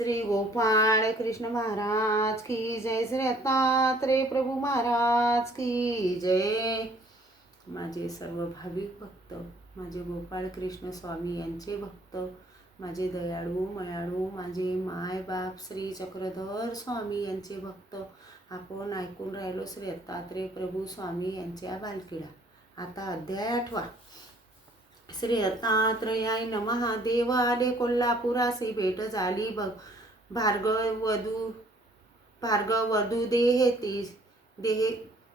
श्री गोपाळ कृष्ण महाराज की जय. श्री दत्तात्रेय प्रभू महाराज की जय. माझे सर्व भाविक भक्त, माझे गोपाळ कृष्ण स्वामी यांचे भक्त, माझे दयाळू मयाळू माझे माय बाप श्री चक्रधर स्वामी यांचे भक्त, आपण ऐकून राहिलो श्री दत्तात्रेय प्रभू स्वामी यांच्या बालकीला. आता अध्याय 8. श्री दत्तात्रेयाय नमः. देव आले कोल्हापुरासी, भेट झाली भार्गव वधू देहे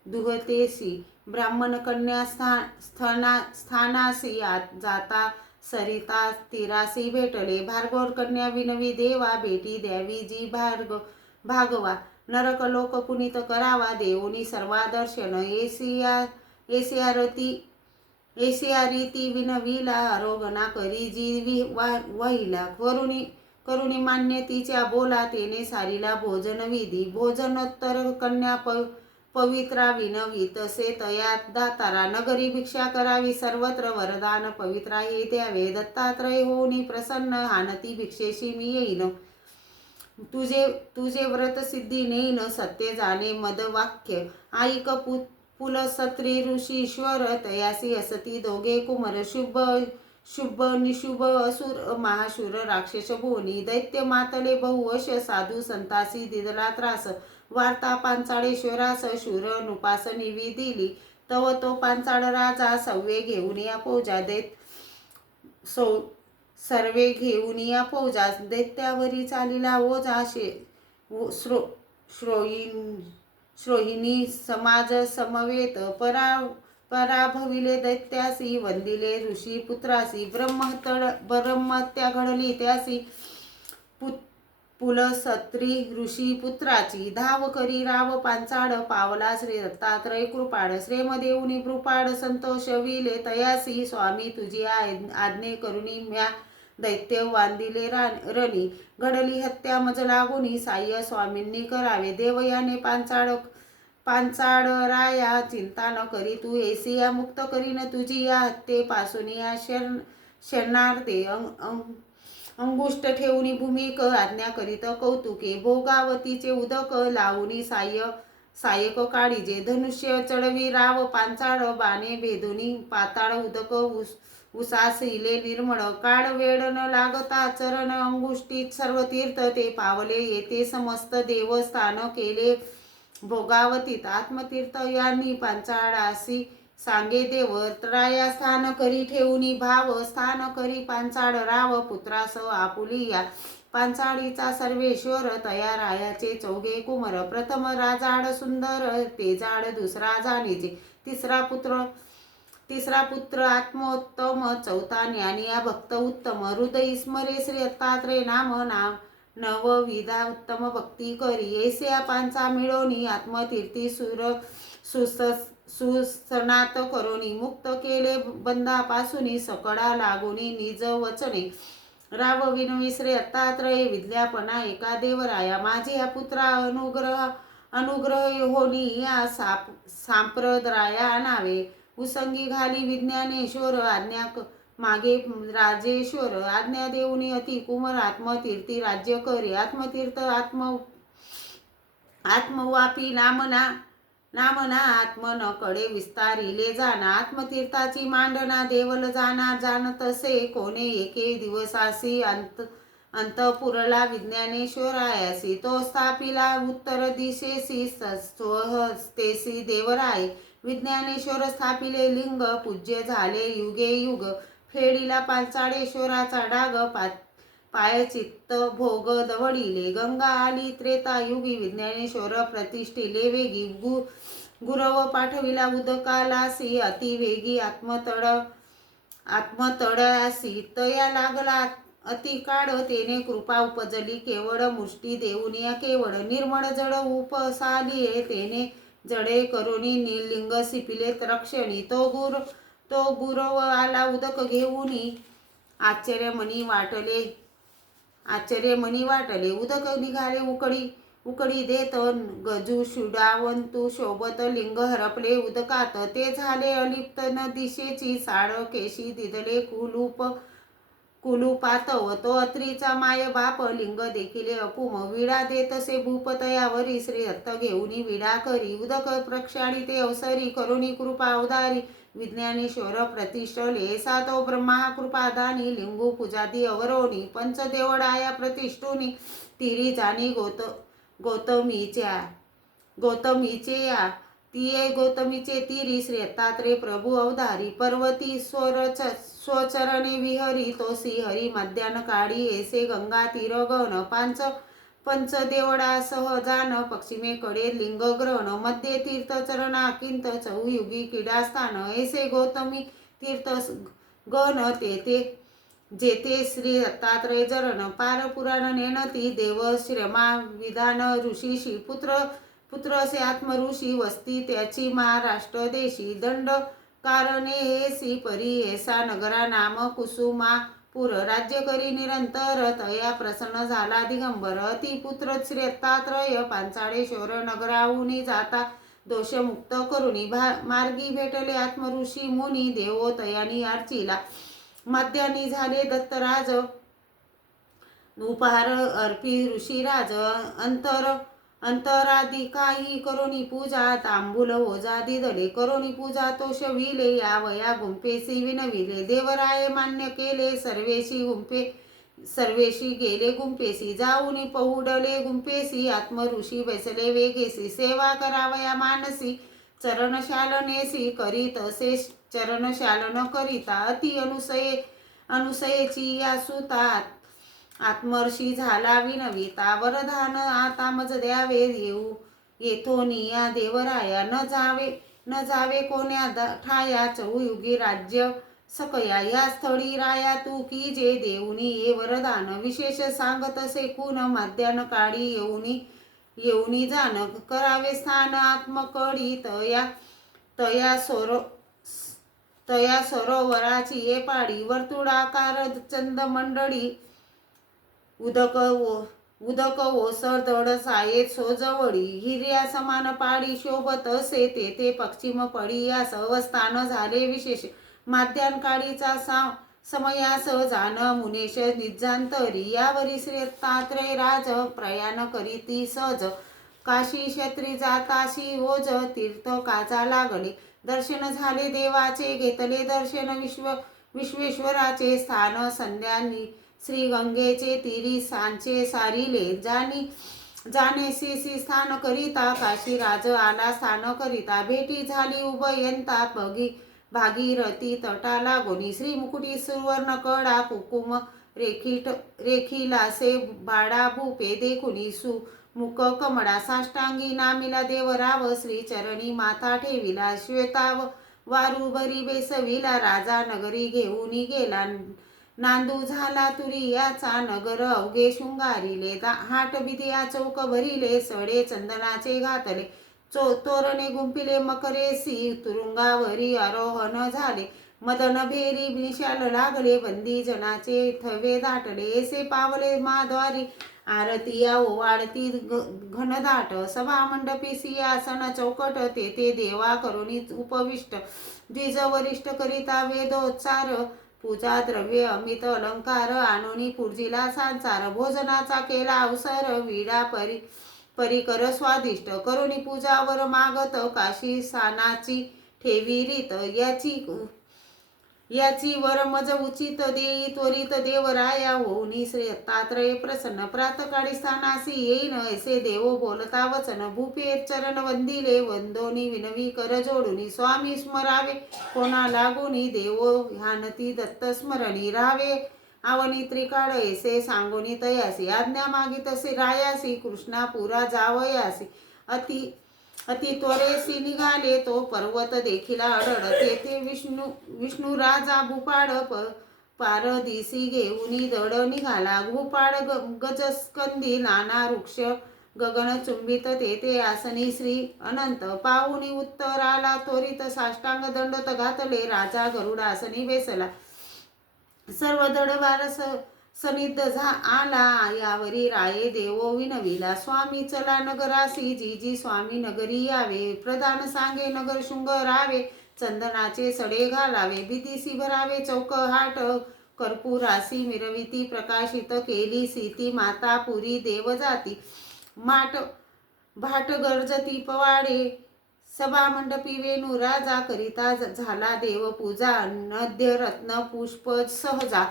दुहतेसी. ब्राह्मण कन्या स्थानासी जाता सरिता तीरासी भेटले. भार्गव कन्या विनवी देवा, भेटी द्यावी जी भागवा. नरक लोक पुनीत करावा, देवोनी सर्वा दर्शन. एसिया रीती विनविला, आरोगणा करी जी वहिला. करुणी मान्य तिच्या बोला, तेने सारीला भोजन विधी. भोजनोत्तर कन्या पवित्रा विनवी, तसे तया दातारा. नगरी भिक्षा करावी, सर्वत्र वरदान पवित्रा हे द्यावे. दत्तात्रय होऊनी प्रसन्न, हानती भिक्षेशी मी येईन. तुझे व्रत सिद्धी नेईन, सत्य जाणे मद वाक्य. ऐक पुलसत्री ऋषीश्वर, तयासी असती दोघे कुमर. शुभ निशुभ असुर महाशूर राक्षस भुवनी. दैत्य मातले बहुवश, साधू संतासी दिदला त्रास. वार्ता पांचाळेश्वरास, शूर नुपास निवी दिली. तव तो पांचाळ राजा, सव्वे घेऊन या फौजा. सर्वे घेऊन या फौजा. दैत्यावरी चालिला ओझा. श्रोहिणी समाज समवेत, पराभविले दैत्यासी. वंदिले ऋषी पुत्रासी, ब्रह्महत्या घडली त्यासी. पुलसत्री ऋषी पुत्राची. धाव करी राव पांचाळ, पावला श्री दत्तात्रय कृपाळ. श्रेमदेऊनी कृपाळ, संतोष विले तयासी. स्वामी तुझी आज्ञे करुणी म्या, दैत्य वांदिले रणी. घडली हत्या मज लागुनी, साह्य स्वामींनी करावे. देवयाने पांचाळ राया, चिंता न करी तू एसिया. मुक्त करीन तुझी या हत्येपासून या शरणार्थे. अंगुष्ट ठेवूनी भूमिक, आज्ञा करीत कौतुके. भोगावतीचे उदक लावूनी सायक काळीजे. धनुष्य चढवी राव पांचाळ, बाणे भेदुनी पाताळ उदक उसासिले निर्मळ. काळ वेळ न लागता चरण, अंगुष्टीत सर्व तीर्थ ते पावले. येते समस्त देवस्थान केले भोगावतीत. आत्मतीर्थ यांनी पांचाळासी सांगे देव. त्राया स्थान करी ठेवूनी भाव, स्थान करी पांचाळ राव पुत्रास आपुलिया. पांचाळीचा सर्वेश्वर, तया रायाचे चौघे कुमर. प्रथम राजाड सुंदर, तेजाड दुसरा जाणीचे. तिसरा पुत्र आत्मोत्तम, चौथा ज्ञानिया भक्त उत्तम. हृदय स्मरे श्री दत्तात्रय नाम, नवविधा उत्तम भक्ती करी. एसिया पांचा मिळवणी, आत्मतीर्थी सुसनात करोनी. मुक्त केले बंधापासूनी, सकळा लागुनी निज वचने. राव विनवी श्री दत्तात्रय, विद्यापना एका देवराया. माझे या पुत्रा अनुग्रह होनी, या सांप्रदाया नावे. उसंगी घाली विज्ञानेश्वर, आज्ञा मागे राजेश्वर. आज्ञा देऊनी अति कुमर, आत्मतीर्थी राज्य करी. आत्मतीर्थ आत्मवापी नामना आत्म न कडे विस्तारिले जाना. आत्मतीर्थाची मांडना देवल जाणतसे कोणे. एके दिवसासी अंतपुरला विज्ञानेश्वरायासी. तो स्थापिला उत्तर दिशेसी, स्वहस्तेसी देवराय. विज्ञानेश्वर स्थापिले लिंग, पूज्य झाले युगे युग. फेडिला पांचाळेश्वराचा डाग, पायचित्त भोग दवडिले. गंगा आली त्रेतायुगी, विज्ञानेश्वर प्रतिष्ठिले वेगी. गुरव पाठविला उदकालासी, अतिवेगी आत्मतळासी. तया लागला अति काळ, तेने कृपा उपजली केवळ. मुष्टी देऊनिया केवळ, निर्मळ जड उपसालिये. तेने जडे करुणी लिंग सिपिले रक्षणी. तो गुरव आला उदक घेऊनी, आश्चर्यमनी वाटले. उदक निघाले उकडी देत. गजू शुडावंतू शोभत, लिंग हरपले उदकात. ते झाले अलिप्त न दिशेची साड, केशी दिदले कुलू पातव तो अत्रीचा माय बाप लिंग देखिले अपुम विडा देतसे भूपतयावरी श्री दत्त घेऊनी विडा करी उदक प्रक्षाळी अवसरी करुणी कृपा उदारी विज्ञानेश्वर प्रतिष्ठले सातो ब्रह्मा कृपादानी लिंगू पूजादी अवरोनी पंचदेवडाया प्रतिष्ठुनी तिरी जाणी गौतमीचे या तिये गौतमीचे तिरी श्री दत्तात्रेय प्रभू अवधारी पर्वती स्वचरणे विहरी तोसी हरी मध्यान काळी ऐसे गंगा तीर गण पंचदेवडा सहजान पश्चिमेकडे लिंग ग्रहण मध्ये तीर्थ चरणा किंत चौयुगी क्रीडास्थान ऐसे गौतमी तीर्थ गण तेथे जेथे श्री दत्तात्रय जरण पार पुराण नेणती देव श्रमा विधान ऋषीशी पुत्र असे आत्मऋषी वस्ती त्याची महाराष्ट्र देशी दंड कारणे हेसी परी ऐसा नगरा नाम कुसुमा पुर राज्य करी निरंतर तया प्रसन्न झाला दिगंबर अति पुत्र श्री दत्तात्रय पांचाळेश्वर नगराहुनी जाता दोषमुक्त करुणी मार्गी भेटले आत्मऋषी मुनी देवो तयानी अर्चिला मध्यानी झाले दत्तराज उपहार अर्पी ऋषीराज अंतरादी काही करोनी पूजा तांबूल ओजादी दले करोनी पूजा तो शविले या वया गुंपेसी विनविले देवराये मान्य केले सर्वेशी गेले गुंपेसी जाऊनी पहुडले गुंपेसी आत्मऋषी बैसले वेगेसी सेवा करावया मानसी चरणशालनेसी करीत असे चरणशालन करिता अति अनुसयेची या सुतात आत्मर्षी झाला विनविता वरदान आता मज द्यावे येथोनिया देवराया न जावे कोण्या ठाया चौयुगी राज्य सकया या स्थळी राया तू की जे देऊनी ये वरदान विशेष सांगतसे कुण मध्यान काळी येऊनी जाण करावे स्थान आत्मकडी तया सरोवराची ये पाडी वर्तुळाकार चंद मंडळी उदक ओसर दड सायेत सोजवळी हिर्या समान पाडी शोभत असे तेथे पश्चिम पडी यास अवस्थान झाले विशेष माध्यान काळीचा समयास जाण मुनेश निजांतरी यावरी श्री दत्तात्रय राज प्रयाण करीती सहज काशी क्षेत्री जाताशी ओज तीर्थ काजा लागले दर्शन झाले देवाचे घेतले दर्शन विश्वेश्वराचे स्थान संध्यानी श्री गंगेचे तीरी सांचे सारिले जाणेसी स्थान करिता काशी राज आला स्थान करिता भेटी झाली उभयंता भागीरथी तटा लागोनी श्री मुकुटी सुवर्ण कडा कुकुम रेखिलासे बाडा भूपे देखुनी सुमुख कमळा साष्टांगी नामिला देवराव श्री चरणी माथा ठेविला श्वेताव वारू भरी बेसविला राजा नगरी घेऊनी गेला नांदू झाला तुरियाचा नगर अवघे शृंगारिले हाट बिदिया चौक भरिले सडे चंदनाचे घातले तोरणे गुंपिले मकरेसी तुरुंगावरी आरोहण झाले मदन भेरी निशाल लागले बंदी जनाचे थवे दाटले ऐसे पावले माद्वारी आरतिया ओवाळती घनदाट सभा मंडपी सिंहासन चौकट तेथे देवा करुणी उपविष्ट द्विज वरिष्ठ करिता वेदोच्चार पूजा द्रव्य अमित अलंकार आणोनी पूर्जिला सांसार भोजनाचा केला अवसर विडा परिकर स्वादिष्ट करुणी पूजावर मागत काशी सानाची ठेवी रीत याची वरमज उचित देई त्वरित देवराया होऊनी श्री दत्तात्रय प्रसन्न प्रातकाळी स्थानासी येईन ऐसे देव बोलता वचन भूपे चरण वंदिले वंदोनी विनवी कर जोडुनी स्वामी स्मरावे कोणा लागुनी देवो ह्यानती दत्त स्मरणी राहावे आवनी त्रिकाळ ऐसे सांगोनी तयासी आज्ञा मागितसे रायासी कृष्णापुरा जावयासी अति त्वरेसी निघाले तो पर्वत देखिला अडड तेथे विष्णू राजा भूपाड पारदिसी घेऊनी दड निघाला भूपाड गजस्कंदी नाना वृक्ष गगन चुंबित तेथे आसनी श्री अनंत पाहुनी उत्तराला त्वरित साष्टांग दंडत घातले राजा गरुडासनी बेसला सर्व दडवार सनिध आला यावरी राये देवो विनविला स्वामी चला नगरासी जी स्वामी नगरी यावे प्रधान सांगे नगर शृंग रावे चंदनाचे सडे घालावे भीतीसी भरावे चौक हाट कर्पूरासी मिरविती प्रकाशित केली सीती माता पुरी देव जाती माट भाट गर्जती पवाडे सभा मंडपी वेणू राजा करिता झाला देव पूजा नद्य रत्न पुष्प सहजा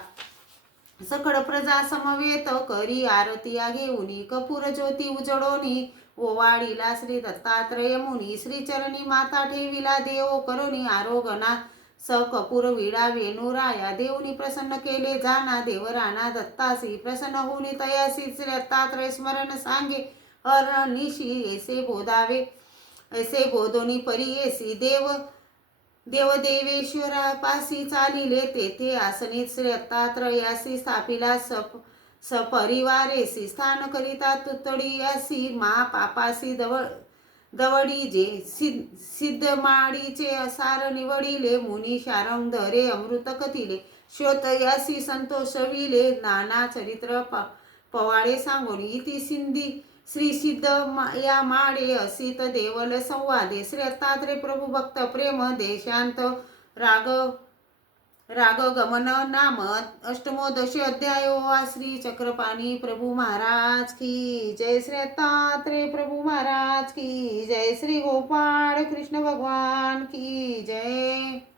सकळ प्रजा समवेत करी आरतिया घेऊनी कपूर ज्योती उजळोनी ओवाळीला श्री दत्तात्रय मुनी श्रीचरणी माता ठेविला देव करुणी आरोगणा स कपूर विडा वेणुराया देवनी प्रसन्न केले जाना देवराना दत्तासी प्रसन्न होऊनी तयासी श्री दत्तात्रय स्मरण सांगे अरनिशी ऐसे बोधावे ऐसे बोधोनी परी येसी देवदेवेश्वरापासी चालिले तेथे आसनी श्री दत्तात्रयासी स्थापिला सपरिवारेसी स्थान करिता तुतडीयासी मा पापासी दवडी जे सिद्धमाडीचे सार निवडिले मुनी शारंग धरे अमृत कथिले श्रोतयासी संतोष विले नाना चरित्र पवाडे सांगोनी इति सिंधी श्री सिद्ध या माडे असित देवल संवादे श्री दत्तात्रय प्रभु भक्त प्रेम देशांत राग गमन नाम अष्टमोदश अध्यायो श्री चक्रपाणी प्रभु महाराज की जय श्री दत्तात्रय प्रभु महाराज की जय श्री गोपाळ कृष्ण भगवान की जय।